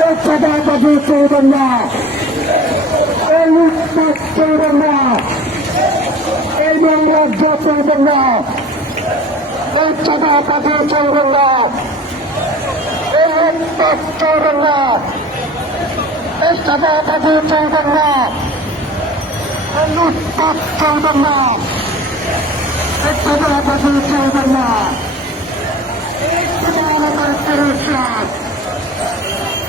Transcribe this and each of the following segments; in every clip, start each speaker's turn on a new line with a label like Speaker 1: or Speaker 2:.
Speaker 1: এই চাঁদাবাজি চলবে না এই লুটপাট চলবে না এই নোংরাজ্য চলবে না এই চাঁদাবাজি চলবে না এই লুটপাট চলবে না এই চাঁদাবাজি চলবে না লুটপাট চলবে না এই চাঁদাবাজি চলবে না বাচ্চাদের পরিষদ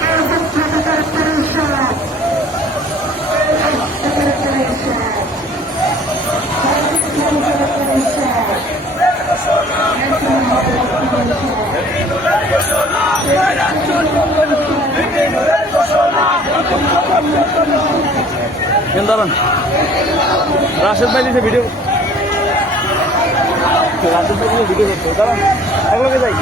Speaker 1: এই বাচ্চাদের পরিষদ
Speaker 2: কেন দাঁড়ান। রাশেদ ভাই দিছে ভিডিও রাশেদ ভাই দিছে ভিডিও করতে। দাঁড়ান একলগে যাই।